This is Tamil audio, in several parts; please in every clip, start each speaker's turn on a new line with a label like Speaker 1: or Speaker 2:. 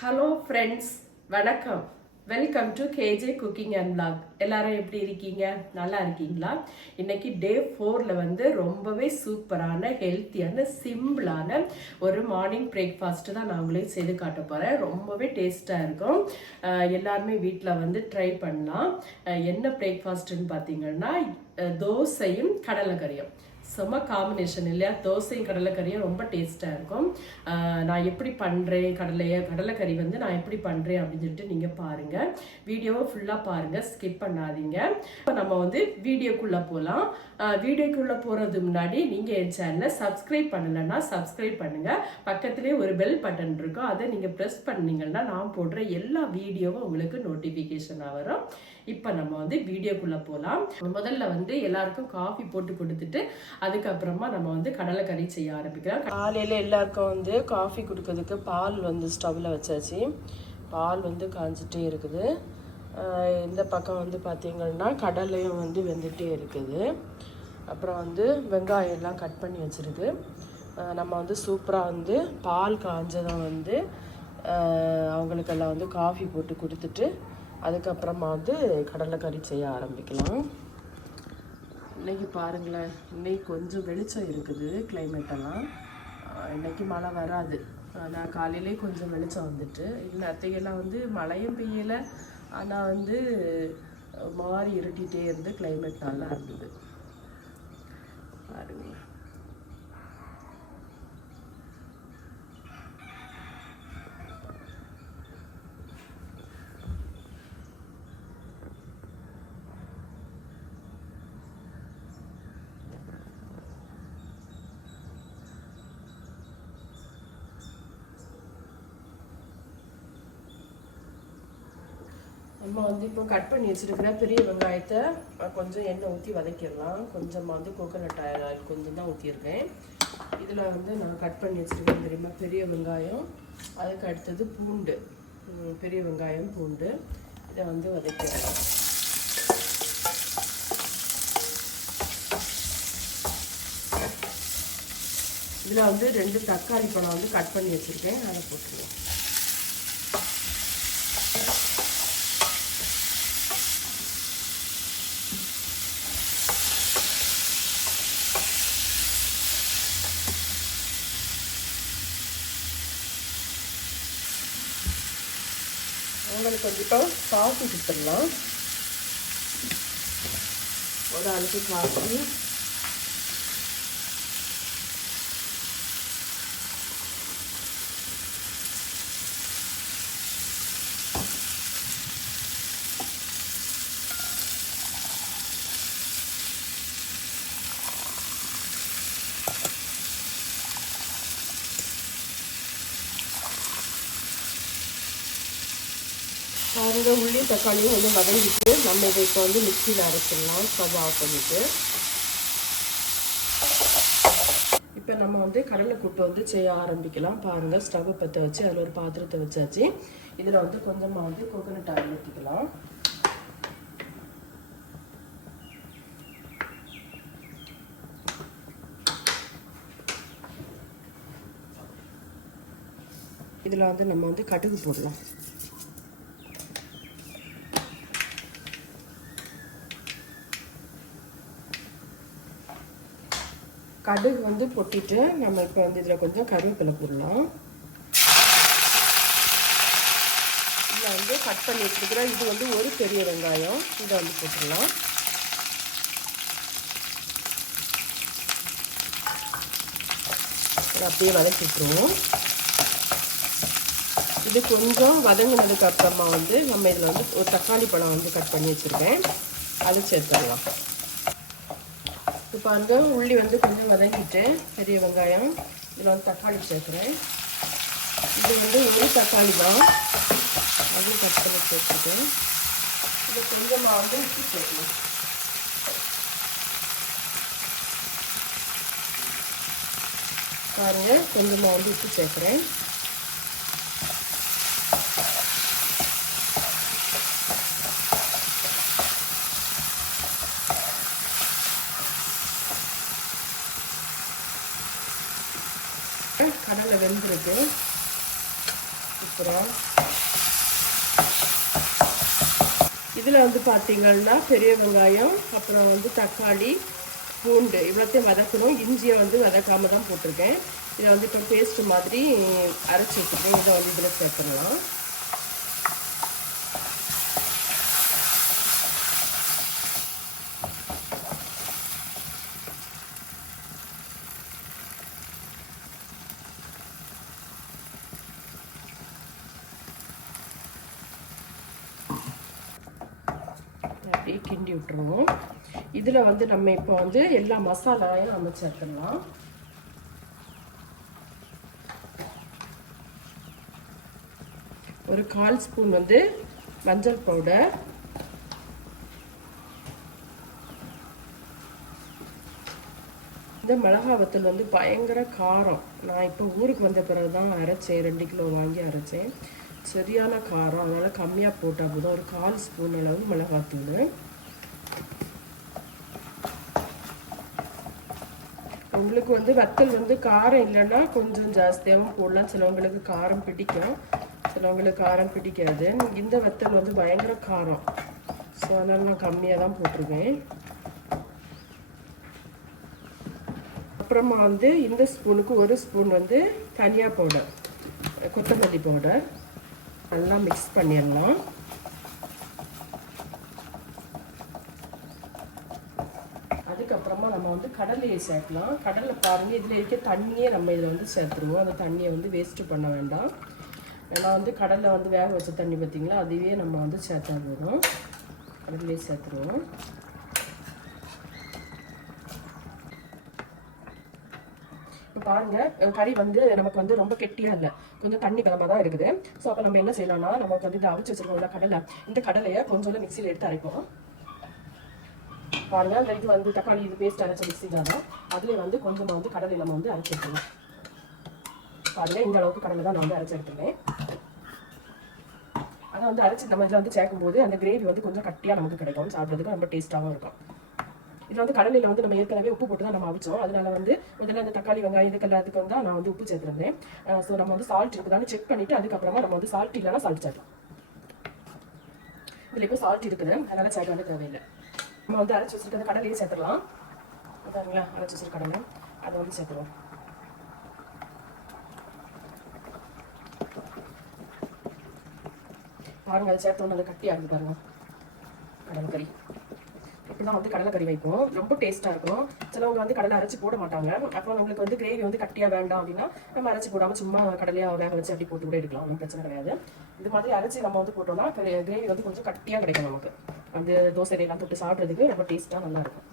Speaker 1: ஹலோ ஃப்ரெண்ட்ஸ் வணக்கம் welcome to KJ cooking and blog எல்லாரும் எப்படி இருக்கீங்க நல்லா இருக்கீங்களா இன்னைக்கு டே ஃபோரில் வந்து ரொம்பவே சூப்பரான ஹெல்த்தியான சிம்பிளான ஒரு மார்னிங் பிரேக்ஃபாஸ்ட்டு தான் நான் உங்களையும் செய்து காட்ட போகிறேன் ரொம்பவே டேஸ்ட்டாக இருக்கும் எல்லாருமே வீட்டில் வந்து ட்ரை பண்ணலாம் என்ன பிரேக்ஃபாஸ்ட்டுன்னு பார்த்தீங்கன்னா தோசையும் கடலைக்கறியும் செம்ம காம்பினேஷன் இல்லையா தோசையும் கடலைக்கறியும் ரொம்ப டேஸ்ட்டாக இருக்கும் நான் எப்படி பண்ணுறேன் கடலையை கடலைக்கறி வந்து நான் எப்படி பண்ணுறேன் அப்படின்னு சொல்லிட்டு நீங்கள் பாருங்கள் வீடியோவை ஃபுல்லாக பாருங்கள் ஸ்கிப் பண்ணாதீங்க இப்போ நம்ம வந்து வீடியோக்குள்ளே போகலாம் வீடியோக்குள்ளே போகிறது முன்னாடி நீங்கள் என் சேனலை சப்ஸ்கிரைப் பண்ணலைன்னா சப்ஸ்கிரைப் பண்ணுங்கள் பக்கத்துலேயே ஒரு பெல் பட்டன் இருக்கும் அதை நீங்கள் ப்ரெஸ் பண்ணீங்கன்னா நான் போடுற எல்லா வீடியோவும் உங்களுக்கு நோட்டிஃபிகேஷனாக வரும் இப்போ நம்ம வந்து வீடியோக்குள்ளே போகலாம் முதல்ல வந்து வந்து எல்லாருக்கும் காஃபி போட்டு கொடுத்துட்டு அதுக்கப்புறமா நம்ம வந்து கடலை கறி செய்ய ஆரம்பிக்கிறோம் காலையில் எல்லாருக்கும் வந்து காஃபி கொடுக்கறதுக்கு பால் வந்து ஸ்டவ்வில் வச்சாச்சு பால் வந்து காஞ்சிட்டே இருக்குது இந்த பக்கம் வந்து பார்த்திங்கன்னா கடலையும் வந்து வெந்துகிட்டே இருக்குது அப்புறம் வந்து வெங்காயம் எல்லாம் கட் பண்ணி வச்சுருக்கு நம்ம வந்து சூப்பராக வந்து பால் காஞ்சதை வந்து அவங்களுக்கெல்லாம் வந்து காஃபி போட்டு கொடுத்துட்டு அதுக்கப்புறமா வந்து கடலைக்கறி செய்ய ஆரம்பிக்கலாம் இன்றைக்கி பாருங்களேன் இன்றைக்கி கொஞ்சம் வெளிச்சம் இருக்குது கிளைமேட்டெல்லாம் இன்றைக்கி மழை வராது ஆனால் காலையிலே கொஞ்சம் வெளிச்சம் வந்துட்டு இன்னும் அத்தைக்கெல்லாம் வந்து மழையும் பெய்யலை ஆனால் வந்து மாறி இருட்டிகிட்டே இருந்து கிளைமேட் நல்லா இருந்தது பாருங்கள் நம்ம வந்து இப்போ கட் பண்ணி வச்சுருக்கிற பெரிய வெங்காயத்தை கொஞ்சம் எண்ணெய் ஊற்றி வதக்கிடலாம் கொஞ்சமாக வந்து கோகோனட் ஆயில் ஆயில் கொஞ்சம் தான் ஊற்றியிருக்கேன் இதில் வந்து நான் கட் பண்ணி வச்சுருக்கேன் தெரியுமா பெரிய வெங்காயம் அதுக்கு அடுத்தது பூண்டு பெரிய வெங்காயம் பூண்டு இதை வந்து வதக்கிடலாம் இதில் வந்து ரெண்டு தக்காளி பழம் வந்து கட் பண்ணி வச்சுருக்கேன் அதை போட்டுருவேன் நம்ம கொஞ்சம் சாஸ் கொடுத்துடலாம் ஒரு அழுக்கு சாப்பிட்டு அந்த உள்ளி தக்காளியும் வந்து வதங்கிட்டு நம்ம இதை இப்போ வந்து மிக்சியில் அரைச்சிடலாம் ஸ்டவ் ஆஃப் பண்ணிவிட்டு இப்போ நம்ம வந்து கடலை கூட்டு வந்து செய்ய ஆரம்பிக்கலாம் பாருங்கள் ஸ்டவ்வை பற்ற வச்சு அதில் ஒரு பாத்திரத்தை வச்சாச்சு இதில் வந்து கொஞ்சமாக வந்து கோகோனட் ஆயில் ஊற்றிக்கலாம் இதில் வந்து நம்ம வந்து கடுகு போடலாம் கடுகு வந்து பொட்டிட்டு நம்ம இப்போ வந்து இதில் கொஞ்சம் கருவேப்பிலை போடலாம் இதில் வந்து கட் பண்ணி வச்சுருக்கிறோம் இது வந்து ஒரு பெரிய வெங்காயம் இதை வந்து போட்டுடலாம் அப்படியே வதக்கிட்டுருவோம் இது கொஞ்சம் வதங்கினதுக்கு அப்புறமா வந்து நம்ம இதில் வந்து ஒரு தக்காளி பழம் வந்து கட் பண்ணி வச்சுருக்கேன் அது சேர்த்துடலாம் பாருங்கள் உள்ளி வந்து கொஞ்சம் வதங்கிட்டேன் பெரிய வெங்காயம் இதில் வந்து தக்காளி சேர்க்குறேன் இது வந்து ஒரு தக்காளி தான் அது கட் பண்ணி சேர்த்துட்டு இது கொஞ்சமாக வந்து உப்பு சேர்க்கணும் பாருங்கள் கொஞ்சமாக வந்து உப்பு சேர்க்குறேன் கடலை வெந்துருக்கு அப்புறம் இதில் வந்து பார்த்தீங்கன்னா பெரிய வெங்காயம் அப்புறம் வந்து தக்காளி பூண்டு இவ்வளோத்தையும் வதக்கணும் இஞ்சியை வந்து வதக்காம தான் போட்டிருக்கேன் இதை வந்து இப்போ பேஸ்ட்டு மாதிரி அரைச்சி வச்சுருக்கேன் இதை வந்து இதில் சேர்த்துடலாம் இதில் வந்து நம்ம இப்போ வந்து எல்லா மசாலாவையும் நம்ம சேர்த்துடலாம் ஒரு கால் ஸ்பூன் வந்து மஞ்சள் பவுடர் இந்த மிளகா வத்தல் வந்து பயங்கர காரம் நான் இப்போ ஊருக்கு வந்த பிறகு தான் அரைச்சேன் ரெண்டு கிலோ வாங்கி அரைச்சேன் சரியான காரம் அதனால் கம்மியாக போட்டால் போதும் ஒரு கால் ஸ்பூன் அளவு மிளகாத்தூள் உங்களுக்கு வந்து வத்தல் வந்து காரம் இல்லைன்னா கொஞ்சம் ஜாஸ்தியாகவும் போடலாம் சிலவங்களுக்கு காரம் பிடிக்கும் சிலவங்களுக்கு காரம் பிடிக்காது இந்த வத்தல் வந்து பயங்கர காரம் ஸோ அதனால் நான் கம்மியாக தான் போட்டிருக்கேன் அப்புறமா வந்து இந்த ஸ்பூனுக்கு ஒரு ஸ்பூன் வந்து தனியாக பவுடர் கொத்தமல்லி பவுடர் நல்லா மிக்ஸ் பண்ணிடலாம் கடலையை சேர்க்கலாம் கடலை பாருங்கள் இதில் இருக்க தண்ணியே நம்ம இதில் வந்து சேர்த்துருவோம் அந்த தண்ணியை வந்து வேஸ்ட்டு பண்ண வேண்டாம் ஏன்னா வந்து கடலை வந்து வேக வச்ச தண்ணி பார்த்திங்களா அதுவே நம்ம வந்து சேர்த்தா போதும் கடலையே சேர்த்துருவோம் பாருங்கள் கறி வந்து நமக்கு வந்து ரொம்ப கெட்டியா இல்லை கொஞ்சம் தண்ணி கிளம்ப தான் இருக்குது ஸோ அப்போ நம்ம என்ன செய்யலாம்னா நமக்கு வந்து இந்த அவிச்சு வச்சிருக்கோம்ல கடலை இந்த கடலையை கொஞ்சோண்டு மிக்சியில் எடுத்து அரைப்போம் பாருங்கள் இந்த இது வந்து தக்காளி இது பேஸ்ட் அரைச்ச மிக்சி தான் வந்து கொஞ்சமாக வந்து கடல் நம்ம வந்து அரைச்சி எடுத்துக்கலாம் பாருங்கள் இந்த அளவுக்கு கடலை தான் நான் வந்து அரைச்சி எடுத்துருக்கேன் அதை வந்து அரைச்சி நம்ம இதில் வந்து சேர்க்கும்போது அந்த கிரேவி வந்து கொஞ்சம் கட்டியாக நமக்கு கிடைக்கும் சாப்பிட்றதுக்கு ரொம்ப டேஸ்ட்டாகவும் இருக்கும் இதில் வந்து கடலையில் வந்து நம்ம ஏற்கனவே உப்பு போட்டு தான் நம்ம அவிச்சோம் அதனால் வந்து முதல்ல அந்த தக்காளி வெங்காயம் இதுக்கு எல்லாத்துக்கு வந்து நான் வந்து உப்பு சேர்த்துருந்தேன் ஸோ நம்ம வந்து சால்ட் இருக்குதான்னு செக் பண்ணிவிட்டு அதுக்கப்புறமா நம்ம வந்து சால்ட் இல்லைனா சால்ட் சேர்க்கலாம் இதில் இப்போ சால்ட் இருக்குது அதனால் சேர்க்க வேண்டிய தேவையில்லை நம்ம வந்து அரைச்சி வச்சிருக்கிறது கடலையும் சேர்த்துடலாம் பாருங்களா அரைச்சி வச்சிருக்க கடலை அதை வந்து சேர்த்துருவோம் பாருங்க அதை சேர்த்து ஒன்று கட்டி ஆகுது பாருங்க கறி இப்படிதான் வந்து கறி வைப்போம் ரொம்ப டேஸ்ட்டாக இருக்கும் சிலவங்க வந்து கடலை அரைச்சி போட மாட்டாங்க அப்புறம் நம்மளுக்கு வந்து கிரேவி வந்து கட்டியாக வேண்டாம் அப்படின்னா நம்ம அரைச்சி போடாமல் சும்மா கடலையாக வேக வச்சு அப்படி போட்டு கூட எடுக்கலாம் ஒன்றும் பிரச்சனை கிடையாது இது மாதிரி அரைச்சி நம்ம வந்து போட்டோம்னா கிரேவி வந்து கொஞ்சம் கட்டியாக கிடைக்கும் நமக்கு அந்த தோசையெல்லாம் தொட்டு சாப்பிட்றதுக்கு ரொம்ப டேஸ்ட்டாக நல்லாயிருக்கும்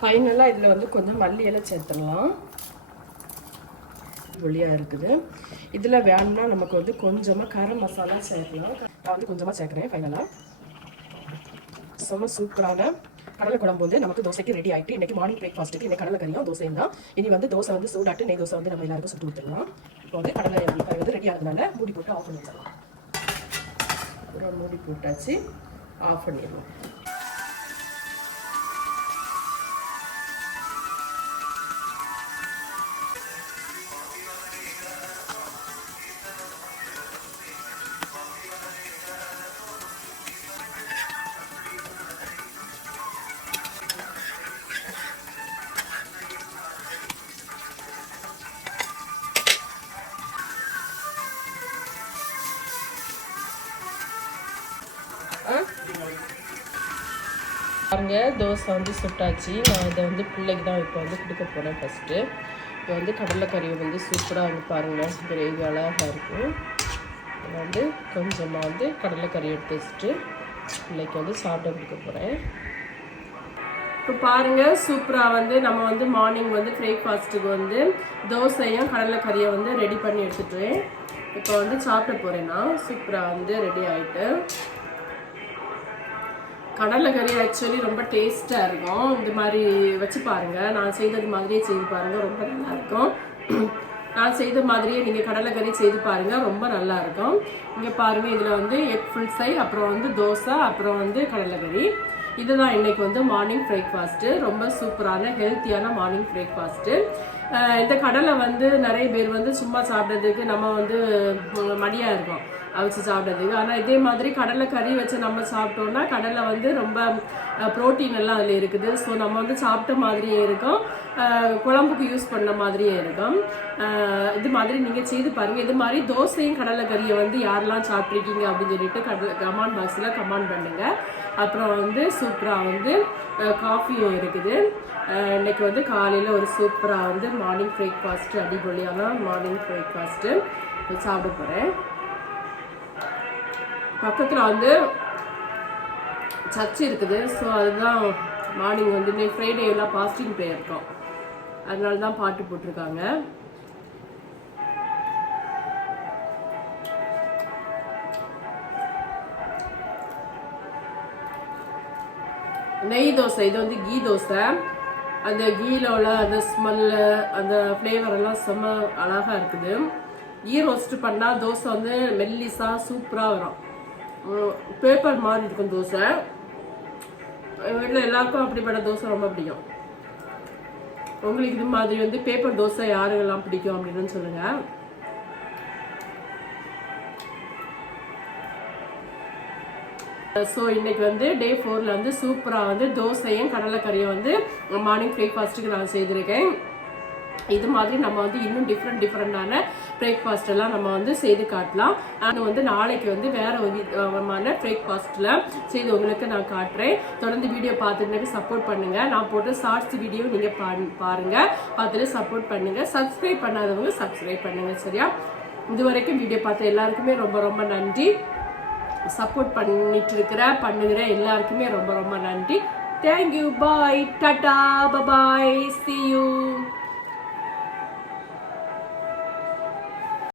Speaker 1: ஃபைனலாக இதில் வந்து கொஞ்சம் மல்லி எல்லாம் சேர்த்துடலாம் ஒளியாக இருக்குது இதில் வேணும்னா நமக்கு வந்து கொஞ்சமாக கரம் மசாலா சேர்க்கலாம் நான் வந்து கொஞ்சமாக சேர்க்குறேன் ஃபைனலாக செம்ம சூப்பரான கடலை குழம்பு வந்து நமக்கு தோசைக்கு ரெடி ஆகிட்டு இன்றைக்கி மார்னிங் பிரேக்ஃபாஸ்ட்டுக்கு இன்றைக்கி கடலை கறியும் தோசையும் தான் இனி வந்து தோசை வந்து சூடாட்டு நெய் தோசை வந்து நம்ம எல்லாருக்கும் சுட்டு கொடுத்துடலாம் இப்போ வந்து கடலை கறி வந்து ரெடி ஆகுதுனால மூடி போட்டு ஆஃப் பண்ணி வச்சிடலாம் மூடி போட்டாச்சு ಆಫ್ பண்ணிடணும் பாருங்க தோசை வந்து சுட்டாச்சு நான் இதை வந்து பிள்ளைக்கு தான் இப்போ வந்து கொடுக்க போகிறேன் ஃபஸ்ட்டு இப்போ வந்து கடலைக்கறி வந்து சூப்பராக வந்து பாருங்கள் கிரேவி அழகாக இருக்கும் வந்து கொஞ்சமாக வந்து கடலைக்கறி எடுத்து வச்சுட்டு பிள்ளைக்கு வந்து சாப்பிட கொடுக்க போகிறேன் இப்போ பாருங்கள் சூப்பராக வந்து நம்ம வந்து மார்னிங் வந்து பிரேக்ஃபாஸ்ட்டுக்கு வந்து தோசையும் கடலைக்கறியை வந்து ரெடி பண்ணி எடுத்துட்டுவேன் இப்போ வந்து சாப்பிட போகிறேன்னா சூப்பராக வந்து ரெடி ஆகிட்டு கடலைக்கறி ஆக்சுவலி ரொம்ப டேஸ்ட்டாக இருக்கும் இந்த மாதிரி வச்சு பாருங்கள் நான் செய்தது மாதிரியே செய்து பாருங்கள் ரொம்ப நல்லாயிருக்கும் நான் செய்த மாதிரியே நீங்கள் கடலைக்கறி செய்து பாருங்கள் ரொம்ப நல்லாயிருக்கும் இங்கே பாருங்கள் இதில் வந்து எக் ஃபுல் ஃப்ரை அப்புறம் வந்து தோசை அப்புறம் வந்து கடலைக்கறி இதுதான் இன்னைக்கு வந்து மார்னிங் பிரேக்ஃபாஸ்ட்டு ரொம்ப சூப்பரான ஹெல்த்தியான மார்னிங் பிரேக்ஃபாஸ்ட்டு இந்த கடலை வந்து நிறைய பேர் வந்து சும்மா சாப்பிட்றதுக்கு நம்ம வந்து மடியாக இருக்கோம் அவிச்சு சாப்பிட்டதுக்கு ஆனால் இதே மாதிரி கடலை கறி வச்சு நம்ம சாப்பிட்டோம்னா கடலை வந்து ரொம்ப ப்ரோட்டீன் எல்லாம் அதில் இருக்குது ஸோ நம்ம வந்து சாப்பிட்ட மாதிரியே இருக்கும் குழம்புக்கு யூஸ் பண்ண மாதிரியே இருக்கும் இது மாதிரி நீங்கள் செய்து பாருங்கள் இது மாதிரி தோசையும் கடலை கறியை வந்து யாரெல்லாம் சாப்பிட்ருக்கீங்க அப்படின்னு சொல்லிட்டு கடலை கமெண்ட் பாக்ஸில் கமெண்ட் பண்ணுங்கள் அப்புறம் வந்து சூப்பராக வந்து காஃபியும் இருக்குது இன்னைக்கு வந்து காலையில் ஒரு சூப்பராக வந்து மார்னிங் பிரேக்ஃபாஸ்ட்டு அடிப்பொழியான மார்னிங் பிரேக்ஃபாஸ்ட்டு சாப்பிட போகிறேன் பக்கத்தில் வந்து சர்ச் இருக்குது ஸோ அதுதான் மார்னிங் வந்து இன்னைக்கு ஃப்ரைடே எல்லாம் பாஸ்டிங் போயிருக்கோம் இருக்கும் அதனால தான் பாட்டு போட்டிருக்காங்க நெய் தோசை இது வந்து கீ தோசை அந்த கீலோட அந்த ஸ்மெல்லு அந்த ஃப்ளேவர் எல்லாம் செம்ம அழகாக இருக்குது கீ ரோஸ்ட் பண்ணால் தோசை வந்து மெல்லிசா சூப்பராக வரும் பேப்பர் மாதிரி இருக்கும் தோசை எங்கள் வீட்டில் எல்லாருக்கும் அப்படிப்பட்ட தோசை ரொம்ப பிடிக்கும் உங்களுக்கு இது மாதிரி வந்து பேப்பர் தோசை யாருக்கெல்லாம் பிடிக்கும் அப்படின்னு சொல்லுங்கள் ஸோ இன்றைக்கி வந்து டே ஃபோரில் வந்து சூப்பராக வந்து தோசையும் கடலைக்கறியும் வந்து மார்னிங் பிரேக்ஃபாஸ்ட்டுக்கு நான் செய்திருக்கேன் இது மாதிரி நம்ம வந்து இன்னும் டிஃப்ரெண்ட் டிஃப்ரெண்டான பிரேக்ஃபாஸ்ட் எல்லாம் நம்ம வந்து செய்து காட்டலாம் அது வந்து நாளைக்கு வந்து வேற ஒரு விதமான பிரேக்ஃபாஸ்ட்ல செய்து உங்களுக்கு நான் காட்டுறேன் தொடர்ந்து வீடியோ பார்த்துட்டு சப்போர்ட் பண்ணுங்க நான் போட்ட ஷார்ட்ஸ் வீடியோ நீங்க பாருங்க பார்த்துட்டு சப்போர்ட் பண்ணுங்க சப்ஸ்கிரைப் பண்ணாதவங்க சப்ஸ்கிரைப் பண்ணுங்க சரியா இது வரைக்கும் வீடியோ பார்த்த எல்லாருக்குமே ரொம்ப ரொம்ப நன்றி சப்போர்ட் பண்ணிட்டு இருக்கிற பண்ணுகிற எல்லாருக்குமே ரொம்ப ரொம்ப நன்றி தேங்க்யூ பாய் டட்டா பபாய் சி யூ